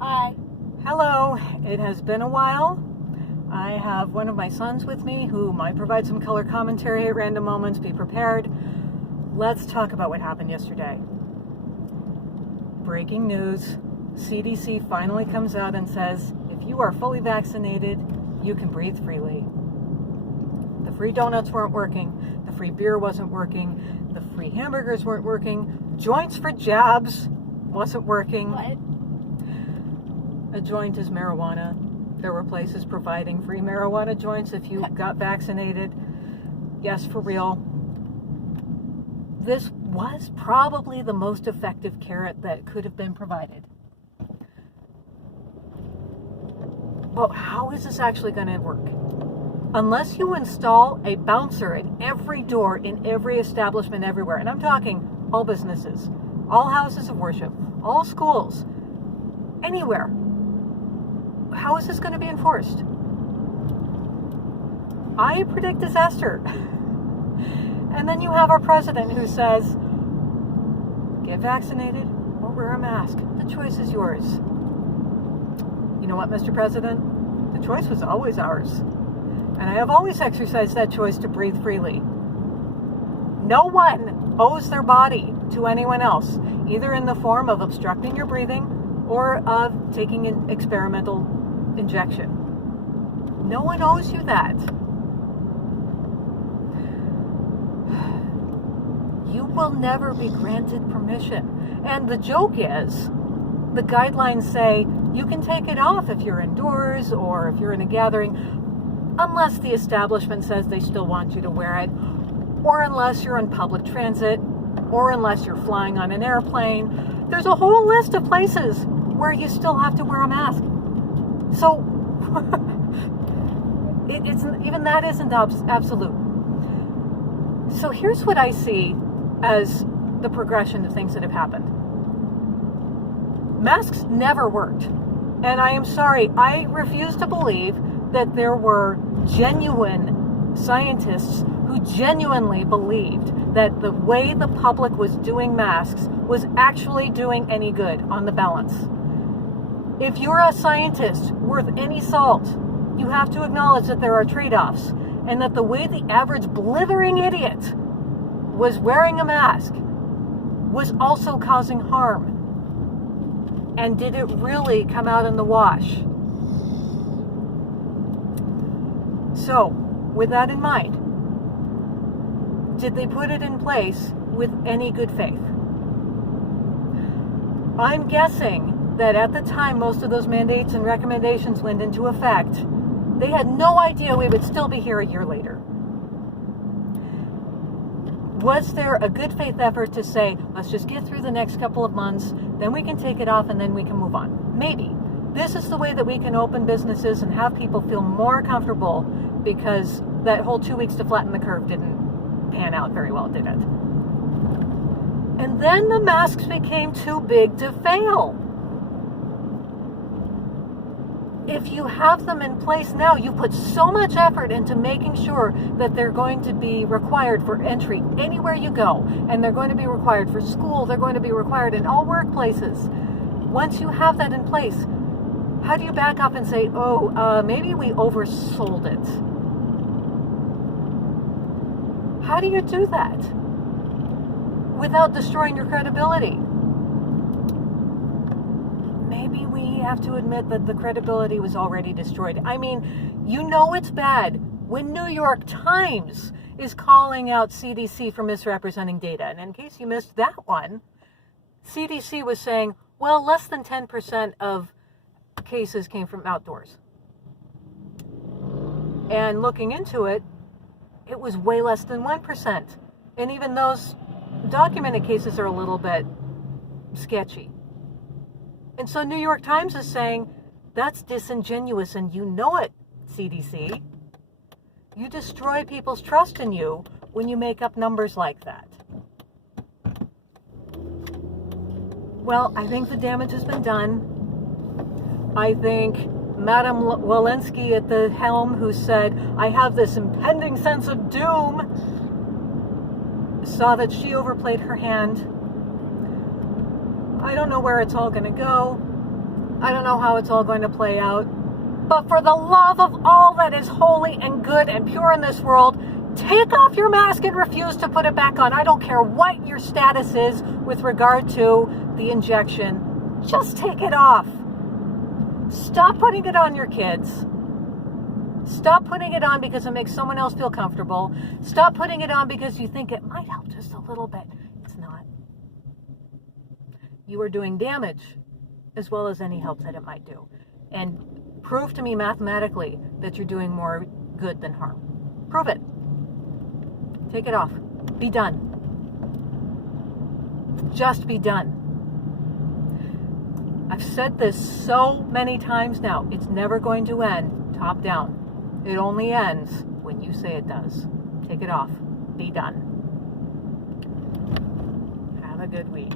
Hi. Hello, it has been a while. I have one of my sons with me who might provide some color commentary at random moments. Be prepared. Let's talk about what happened yesterday. Breaking news. CDC finally comes out and says, if you are fully vaccinated, you can breathe freely. The free donuts weren't working. The free beer wasn't working. The free hamburgers weren't working. Joints for jabs wasn't working. What? A joint is marijuana. There were places providing free marijuana joints if you got vaccinated. Yes, for real. This was probably the most effective carrot that could have been provided. But how is this actually going to work? Unless you install a bouncer at every door in every establishment everywhere, and I'm talking all businesses, all houses of worship, all schools, anywhere, how is this going to be enforced? I predict disaster. And then you have our president who says, get vaccinated or wear a mask. The choice is yours. You know what, Mr. President? The choice was always ours. And I have always exercised that choice to breathe freely. No one owes their body to anyone else, either in the form of obstructing your breathing or of taking an experimental injection. No one owes you that. You will never be granted permission. And the joke is, the guidelines say you can take it off if you're indoors or if you're in a gathering, unless the establishment says they still want you to wear it, or unless you're in public transit, or unless you're flying on an airplane. There's a whole list of places where you still have to wear a mask. So, it's even that isn't absolute. So here's what I see as the progression of things that have happened. Masks never worked. And I am sorry, I refuse to believe that there were genuine scientists who genuinely believed that the way the public was doing masks was actually doing any good on the balance. If you're a scientist worth any salt, you have to acknowledge that there are trade-offs, and that the way the average blithering idiot was wearing a mask was also causing harm. And did it really come out in the wash? So, with that in mind, did they put it in place with any good faith? I'm guessing that at the time most of those mandates and recommendations went into effect, they had no idea we would still be here a year later. Was there a good faith effort to say, let's just get through the next couple of months, then we can take it off and then we can move on? Maybe. This is the way that we can open businesses and have people feel more comfortable, because that whole 2 weeks to flatten the curve didn't pan out very well, did it? And then the masks became too big to fail. If you have them in place now, you put so much effort into making sure that they're going to be required for entry anywhere you go, and they're going to be required for school, they're going to be required in all workplaces. Once you have that in place, how do you back up and say, maybe we oversold it? How do you do that without destroying your credibility? Maybe we have to admit that the credibility was already destroyed. I mean, you know it's bad when New York Times is calling out CDC for misrepresenting data. And in case you missed that one, CDC was saying, well, less than 10% of cases came from outdoors. And looking into it, it was way less than 1%. And even those documented cases are a little bit sketchy. And so New York Times is saying, that's disingenuous, and you know it, CDC. You destroy people's trust in you when you make up numbers like that. Well, I think the damage has been done. I think Madam Walensky at the helm, who said, I have this impending sense of doom, saw that she overplayed her hand. I don't know where it's all going to go. I don't know how it's all going to play out. But for the love of all that is holy and good and pure in this world, take off your mask and refuse to put it back on. I don't care what your status is with regard to the injection. Just take it off. Stop putting it on your kids. Stop putting it on because it makes someone else feel comfortable. Stop putting it on because you think it might help just a little bit. It's not. You are doing damage as well as any help that it might do. And prove to me mathematically that you're doing more good than harm. Prove it. Take it off. Be done. Just be done. I've said this so many times now. It's never going to end top down. It only ends when you say it does. Take it off. Be done. Have a good week.